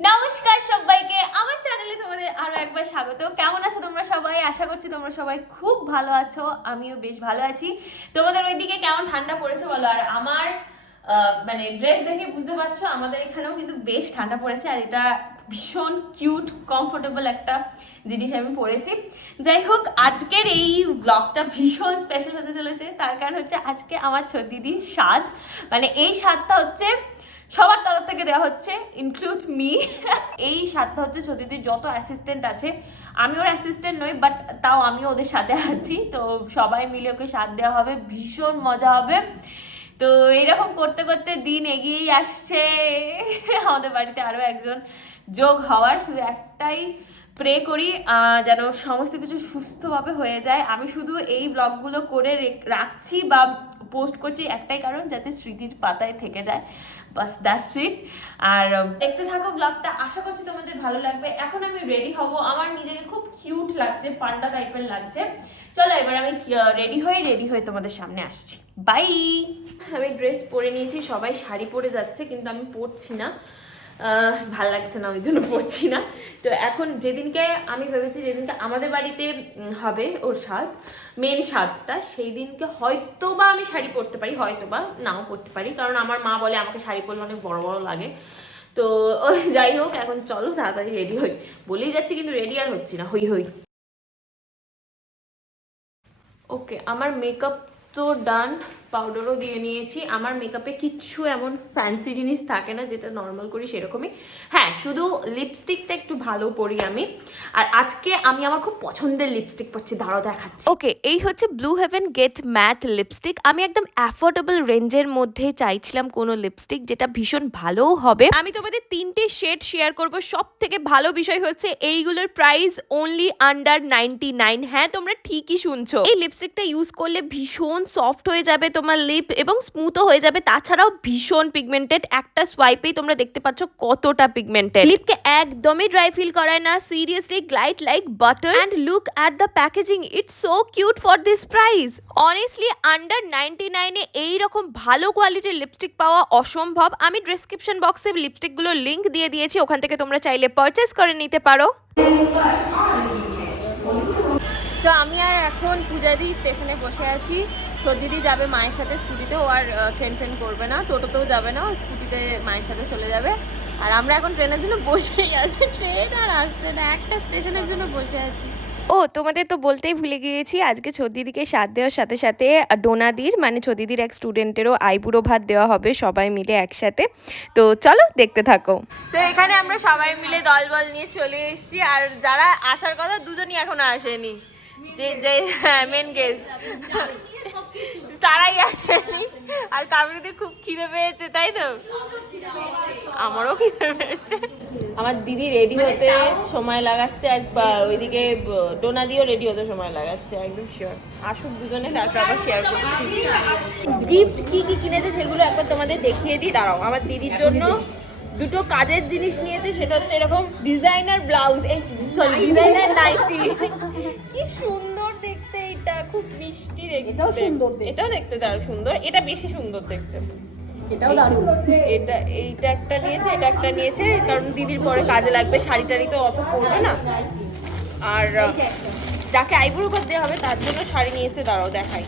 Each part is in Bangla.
নমস্কার সবাইকে আমার চ্যানেলে তোমাদের আরো একবার স্বাগত। কেমন আছো তোমরা সবাই? আশা করছি তোমরা সবাই খুব ভালো আছো, আমিও বেশ ভালো আছি। তোমাদের ওইদিকে কেমন ঠান্ডা পড়েছে বলো। আর আমার মানে ড্রেস দেখে বুঝতে পারছো আমাদের এখানেও কিন্তু বেশ ঠান্ডা পড়েছে। আর এটা ভীষণ কিউট কমফোর্টেবল একটা জিনিস আমি পরেছি। যাই হোক, আজকের এই ব্লগটা ভীষণ স্পেশাল হতে চলেছে। তার কারণ হচ্ছে আজকে আমার ছোট দিদির স্বাদ। মানে এই স্বাদটা হচ্ছে সবার তরফ থেকে দেওয়া হচ্ছে, ইনক্লুড মি। এই স্বাদটা হচ্ছে ছোটিদির যত অ্যাসিস্ট্যান্ট আছে, আমি ওর অ্যাসিস্ট্যান্ট নই, বাট তাও আমিও ওদের সাথে আছি। তো সবাই মিলে ওকে স্বাদ দেওয়া হবে, ভীষণ মজা হবে। তো এইরকম করতে করতে দিন এগিয়েই আসছে। আমাদের বাড়িতে আরও একজন যোগ হওয়ার, শুধু একটাই প্রে করি যেন সমস্ত কিছু সুস্থভাবে হয়ে যায়। আমি শুধু এই ব্লগগুলো করে রাখছি বা পোস্ট করছি একটাই কারণ, যাতে স্মৃতির পাতায় থেকে যায়, বাস দ্যাটস ইট। আর দেখতে থাকো ব্লগটা, আশা করছি তোমাদের ভালো লাগবে। এখন আমি রেডি হব, আমার নিজেকে খুব কিউট লাগছে, পান্ডা টাইপের লাগছে। চলো এবার আমি রেডি হয়ে তোমাদের সামনে আসছি। বাই। আমি ড্রেস পরে নিয়েছি, সবাই শাড়ি পরে যাচ্ছে কিন্তু আমি পরছি না, ভাল লাগছে না, ওই জন্য পরছি না। তো এখন যেদিনকে আমি ভেবেছি যেদিনকে আমাদের বাড়িতে হবে ওর স্বাদ, মেন স্বাদটা, সেই দিনকে হয়তো বা আমি শাড়ি পরতে পারি, হয়তো বা নাও পরতে পারি, কারণ আমার মা বলে আমাকে শাড়ি পরলে অনেক বড় বড় লাগে। তো ওই যাই হোক, এখন চলো তাড়াতাড়ি রেডি হই। বলেই যাচ্ছি কিন্তু রেডি আর হচ্ছি না, হই। ওকে, আমার মেকআপ তো ডান, পাউডারও দিয়ে নিয়েছি। আমার মেকআপে কিচ্ছু এমন ফ্যান্সি জিনিস থাকে না, যেটা নর্মাল করি সেরকমই। হ্যাঁ, শুধু লিপস্টিকটা একটু ভালো পরি আমি। আর আজকে আমি আমার খুব পছন্দের লিপস্টিক পরছি, দাঁড়াও দেখাচ্ছি। ওকে, এই হচ্ছে Blue Heaven get matte lipstick. আমি একদম অ্যাফোর্ডেবল রেঞ্জের মধ্যে চাইছিলাম কোনো লিপস্টিক যেটা ভীষণ ভালোও হবে। আমি তোমাদের তিনটে শেড শেয়ার করব। সব থেকে ভালো বিষয় হচ্ছে এইগুলোর প্রাইস অনলি আন্ডার 99। হ্যাঁ, তোমরা ঠিকই শুনছো। এই লিপস্টিকটা ইউজ করলে ভীষণ সফট হয়ে যাবে তোমার লিপ এবং স্মুথও হয়ে যাবে। তাছাড়াও ভীষণ পিগমেন্টেড, একটা সোয়াইপেই তোমরা দেখতে পাচ্ছ কতটা পিগমেন্টেড। লিপকে একদমই ড্রাই ফিল করায় না, seriously glide like butter. And look at the packaging, it's so cute for this price. Honestly under 99 এ এইরকম ভালো কোয়ালিটির লিপস্টিক পাওয়া অসম্ভব। আমি ডেসক্রিপশন বক্সে লিপস্টিকগুলোর লিঙ্ক দিয়ে দিয়েছি, ওখান থেকে তোমরা চাইলে পারচেস করে নিতে পারো। তো আমি আর এখন পূজাদি স্টেশনে বসে আছি। দিদি যাবে মায়ের সাথে স্কুটিতে, ও আর ট্রেন করবে না, টোটোতেও যাবে না, ও স্কুটিতে মায়ের সাথে চলে যাবে। আর আমরা এখন ট্রেনের জন্য বসেই আছি, ট্রেন আর আসছে না, একটা স্টেশনের জন্য বসে আছি। ও, তোমাদের তো বলতেই ভুলে গিয়েছি, আজকে ছদিদিকে স্বাদ দেওয়ার সাথে সাথে ডোনাদির মানে ছদিদির এক স্টুডেন্টেরও আইবুড়ো ভাত দেওয়া হবে সবাই মিলে একসাথে। তো চলো দেখতে থাকো। তো এখানে আমরা সবাই মিলে দলবল নিয়ে চলে এসেছি। আর যারা আসার কথা দুজনই এখনো আসেনি, যে মেন গেস্ট তারাই আসেনি। আর কাবেরীদের খুব খিদে পেয়েছে, তাই তো? আমারও খিদে পেয়েছে। আমার দিদি রেডি হতে সময় লাগাচ্ছে, আর ওইদিকে ডোনাদিও রেডি হতে সময় লাগাচ্ছে, একদম শিওর। আসুক দুজনে, তারপর আবার শেয়ার করছি গিফট কি কি কিনেছে সেগুলো একবার তোমাদের দেখিয়ে দিই। দাঁড়াও, আমার দিদির জন্য দুটো কাজের জিনিস নিয়েছে, সেটা হচ্ছে এরকম ডিজাইনার ব্লাউজ, এই সরি ডিজাইনার নাইটি। কি সুন্দর দেখতে, এটা খুব মিষ্টি দেখতে। এটাও সুন্দর, এটাও দেখতে দারুণ সুন্দর, এটা বেশি সুন্দর দেখতে, এটাও দারুণ। এইটা একটা নিয়েছে, এটা একটা নিয়েছে, কারণ দিদির পরে কাজে লাগবে, শাড়ি টাড়ি তো অত পরবে না। আর যাকে আইবুড়ো ভাত দেওয়া হবে তার জন্য শাড়ি নিয়েছে, দাঁড়াও দেখাই।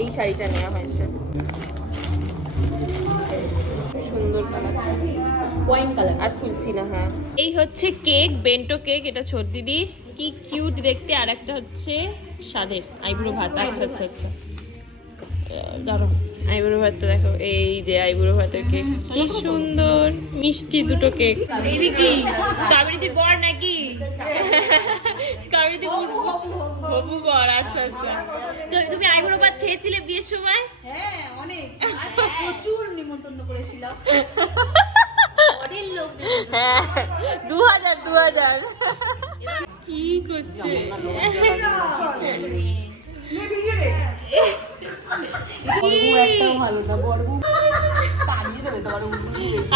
এই শাড়িটা নেওয়া হয়েছে, সুন্দর কালার, ওয়াইন কালার, আর খুলছি না। হ্যাঁ, এই হচ্ছে কেক, বেন্টো কেক, এটা ছোট দিদি, কি কিউট দেখতে। আর একটা হচ্ছে স্বাদের আইবুড়ো ভাত। আচ্ছা আচ্ছা আচ্ছা, ধরো আইবুড়ো ভাতটা দেখো, এই যে আইবুড়ো ভাতের কেক, কি সুন্দর মিষ্টি দুটো কেক। দিদি কি কাবেরীদির বর নাকি? কাবেরীদির হবু বর। আচ্ছা আচ্ছা, তুমি আইবুড়ো ভাত খেয়েছিলে বিয়ের সময়? হ্যাঁ, অনেক, প্রচুর নিমন্ত্রণ করেছিলাম। অনেক লোক। হ্যাঁ, 2000 কি করছে?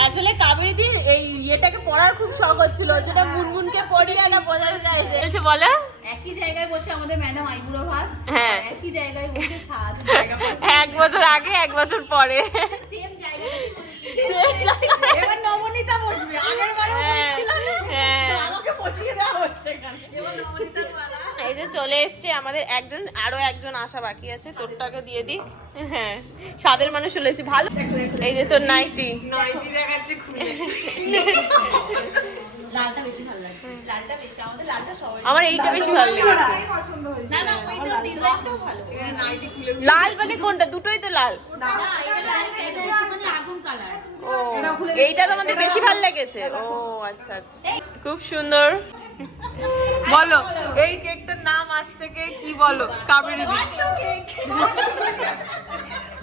আসলে কাবেরীদির এই ইয়েটাকে পড়ার খুব শখ হচ্ছিল, যেটা মুনমুনকে পড়িয়ে না বোঝা যায়। বলে একই জায়গায় বসে আমাদের ম্যাডাম আইবুড়ো ভাত, হ্যাঁ, একই জায়গায় বসে স্বাদ, এক বছর আগে এক বছর পরে সেম জায়গায়। এবার নবনীতা এই যে চলে এসছে আমাদের আরো একজন আসা বাকি আছে, তোরটাকে দিয়ে দি। হ্যাঁ, স্বাদের মানুষ চলে এসেছে, ভালো। এই যে তোর নাইটি দেখাচ্ছে খুলে। লালটা বেশি ভালো লাগে, লালটা বেশি, আমাদের লালটা সবাই। আমার এইটা বেশি ভালো লেগেছে। না না, ওইটা ডিজাইনটাও ভালো। লাল মানে কোনটা? দুটোই তো লাল। না, এটা লাল, এটা একটুখানি আগুন কালার। ও, এইটা তো আমাদের বেশি ভালো লেগেছে। ও আচ্ছা আচ্ছা, খুব সুন্দর। বলো এই কেকটার নাম আজ থেকে কি বলো? কাবেরী দি।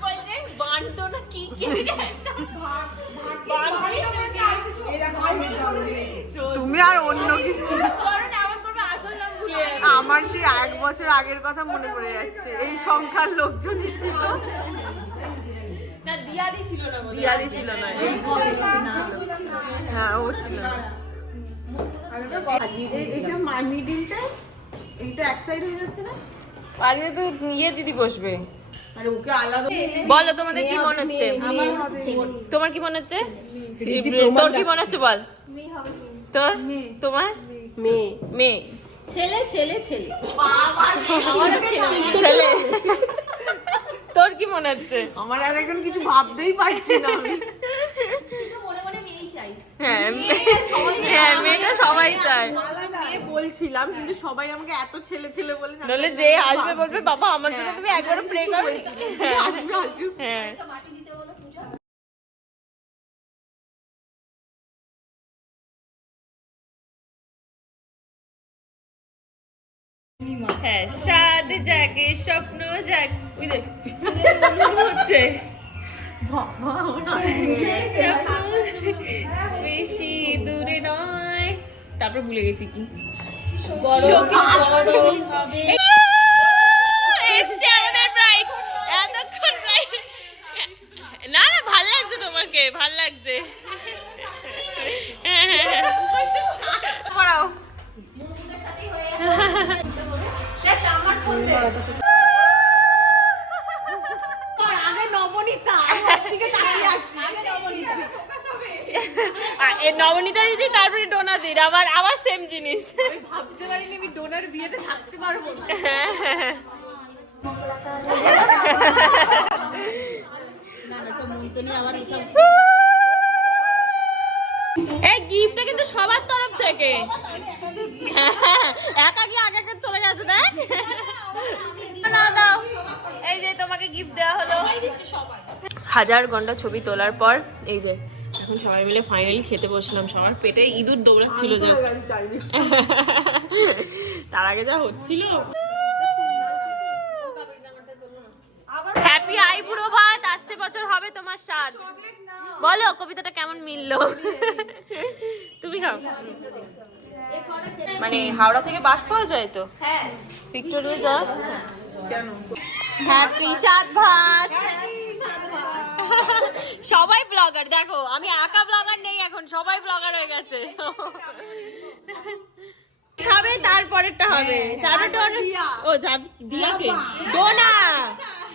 বলছে বান্টো না কি কেক? তুমি আর অন্য কিছু। আমার সেই 1 বছর আগের কথা মনে পড়ে যাচ্ছে, এই সংখ্যার লোকজনই ছিল না। দিয়াদি ছিল না, দিয়াদি ছিল না, এই হ্যাঁ ও ছিল না। আগে তো নিয়ে দিদি বসবে। বলো তোমাদের কি মনে হচ্ছে? তোমার কি মনে হচ্ছে? তোর কি মনে হচ্ছে বল? তোর তোমার মেয়ে মেয়ে ছেলে ছেলে ছেলে। ছেলে। তোর কি মনে হচ্ছে? আমার আর এখন কিছু ভাবতেই পারছি না আমি। কিন্তু মনে মনে মেয়েই চাই। হ্যাঁ মেয়েটা সবাই চায়। বলছিলাম কিন্তু সবাই আমাকে এত ছেলে ছেলে বলে, নইলে যে আসবে বলবে বাবা আমার জন্য তুমি একবার প্রে করো। হ্যাঁ মাটি দিতে বলো পূজা। হ্যাঁ, সাদ জাগে স্বপ্ন জাগ, ওই দেখ হচ্ছে বেশি দূরে নয়, তারপর ভুলে গেছি কি এসছে আমাদের ব্রাইড। এতক্ষণ ব্রাইড না না, ভাল লাগছে তোমাকে, ভাল লাগছে। পড়াও নবনীতা দিদি, তারপরে ডোনা দিদি, আবার সেম জিনিস। ভাবতে পারিনি আমি ডোনার বিয়েতে থাকতে পারবো না। এই গিফটটা কিন্তু সবার তরফ থেকে, একা কি আগে চলে গেছে দেখ। না দাও, এই যে তোমাকে গিফট দেওয়া হলো। 1000 ঘন্টা ছবি তোলার পর এই যে এখন সবাই মিলে ফাইনালি খেতে বসলাম। সবার পেটে ইঁদুর দৌড়াচ্ছিল জাস্ট, তার আগে যা হচ্ছিল। হ্যাপি আইবুড়ো ভাত, আসছে বছর হবে তোমার স্বাদ। বলো কবিতাটা কেমন মিললো? তুমি খাও। মানে হাওড়া থেকে বাস পাওয়া যায় তো? হ্যাঁ, ভিক্টোরিয়া যা। কেন? হ্যাপি স্বাদ ভাত। সবাই ব্লগার, দেখো আমি একা ব্লগার নেই এখন, সবাই ব্লগার হয়ে গেছে। খাবে তারপরেরটা হবে, তারপর ও দিয়াকে ডোনা।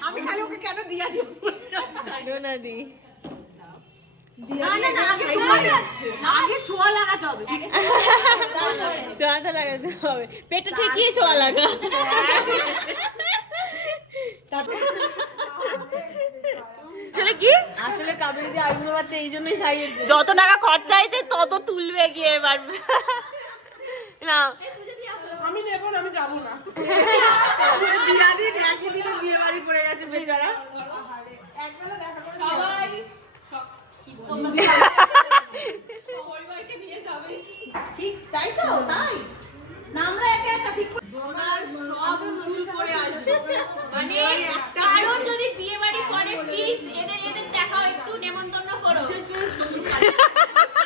আমি খালি ওকে কেন দিয়া দিই বলছো? ডোনা দি। ছোঁয়া লাগাতে হবে, পেটে ঠিকই ছোঁয়া লাগা। আসলে কি, আসলে কাবেরী দি আইবুড়ো ভাতে এই জন্যই খাইয়েছে, যত টাকা খরচা হয়েছে তত তুলবে গিয়ে এবার। না আমি নেব না, আমি যাবো না। দিয়াদি একই দিনে বিয়ে বাড়ি পড়ে গেছে বেচারা। একবেলা দেখা করে সবাই পরিবারকে নিয়ে যাবে, ঠিক তাই তো, তাই না আমরা একা একা ঠিক ডোনার সব উসুল করে আসবে। মানে কারণ যদি বিয়ে বাড়ি পরে প্লিজ এদের দেখাও, একটু নেমন্তন্ন করো।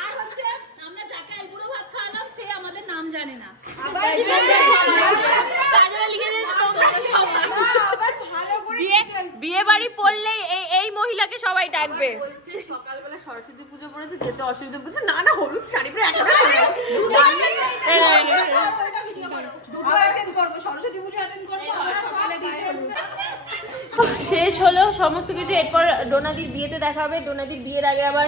আর হচ্ছে আমরা যাকে আইবুড়ো ভাত খাওয়ালাম সে আমাদের নাম জানে না। বিয়ে বাড়ি পড়লেই এই মহিলাকে সবাই ডাকবে। সকালবেলা সরস্বতী পুজো পড়েছে, যেতে অসুবিধা বলছে, না না হলুদ শাড়ি পরে একেবারে সরস্বতী পুজো অ্যাটেন্ড করবো, আবার সকালে গায়ে হলুদ। শেষ হলো সমস্ত কিছু। এরপর ডোনাদির বিয়েতে দেখা হবে। ডোনাদির বিয়ের আগে আবার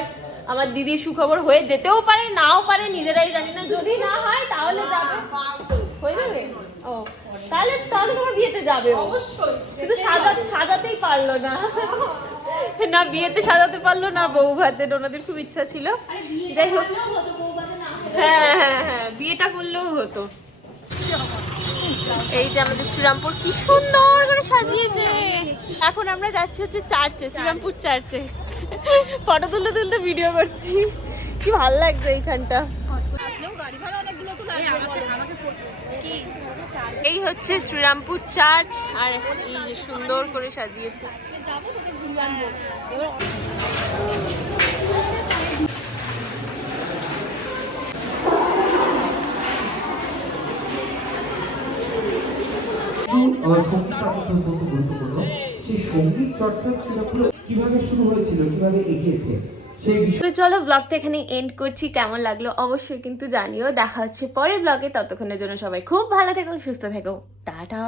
আমার দিদির সুখবর হয়ে যেতেও পারে, নাও পারে, নিজেরাই জানি না। যদি না হয় তাহলে যাবে, হয়ে যাবে। ও তাহলে তাহলে তোমার বিয়েতে যাবে অবশ্যই, কিন্তু সাজাতেই পারলো না। না বিয়েতে সাজাতে পারলো না, বউ ভাতে ওনাদের খুব ইচ্ছা ছিল। যাই হোক, হ্যাঁ হ্যাঁ হ্যাঁ, বিয়েটা করলেও হতো। এই যে আমাদের শ্রীরামপুর কি সুন্দর করে সাজিয়েছে। এখন আমরা যাচ্ছি হচ্ছে চার্চে, শ্রীরামপুর চার্চে। ফটো তুলতে তুলতে ভিডিও করছি, কি ভালো লাগছে এইখানটা। এই হচ্ছে শ্রীরামপুর চার্চ, আর এই যে সুন্দর করে সাজিয়েছে। সঙ্গীতটা অত্যন্ত গুরুত্বপূর্ণ। সেই সঙ্গীত চর্চা শ্রীরামপুরে কিভাবে শুরু হয়েছিল, কিভাবে এগিয়েছে সেই বিষয়ে। তো চলো ব্লগটা এখানে এন্ড করছি। কেমন লাগলো অবশ্যই কিন্তু জানিও। দেখা হচ্ছে পরের ব্লগে, ততক্ষণের জন্য সবাই খুব ভালো থেকো, সুস্থ থেকো, টাটা।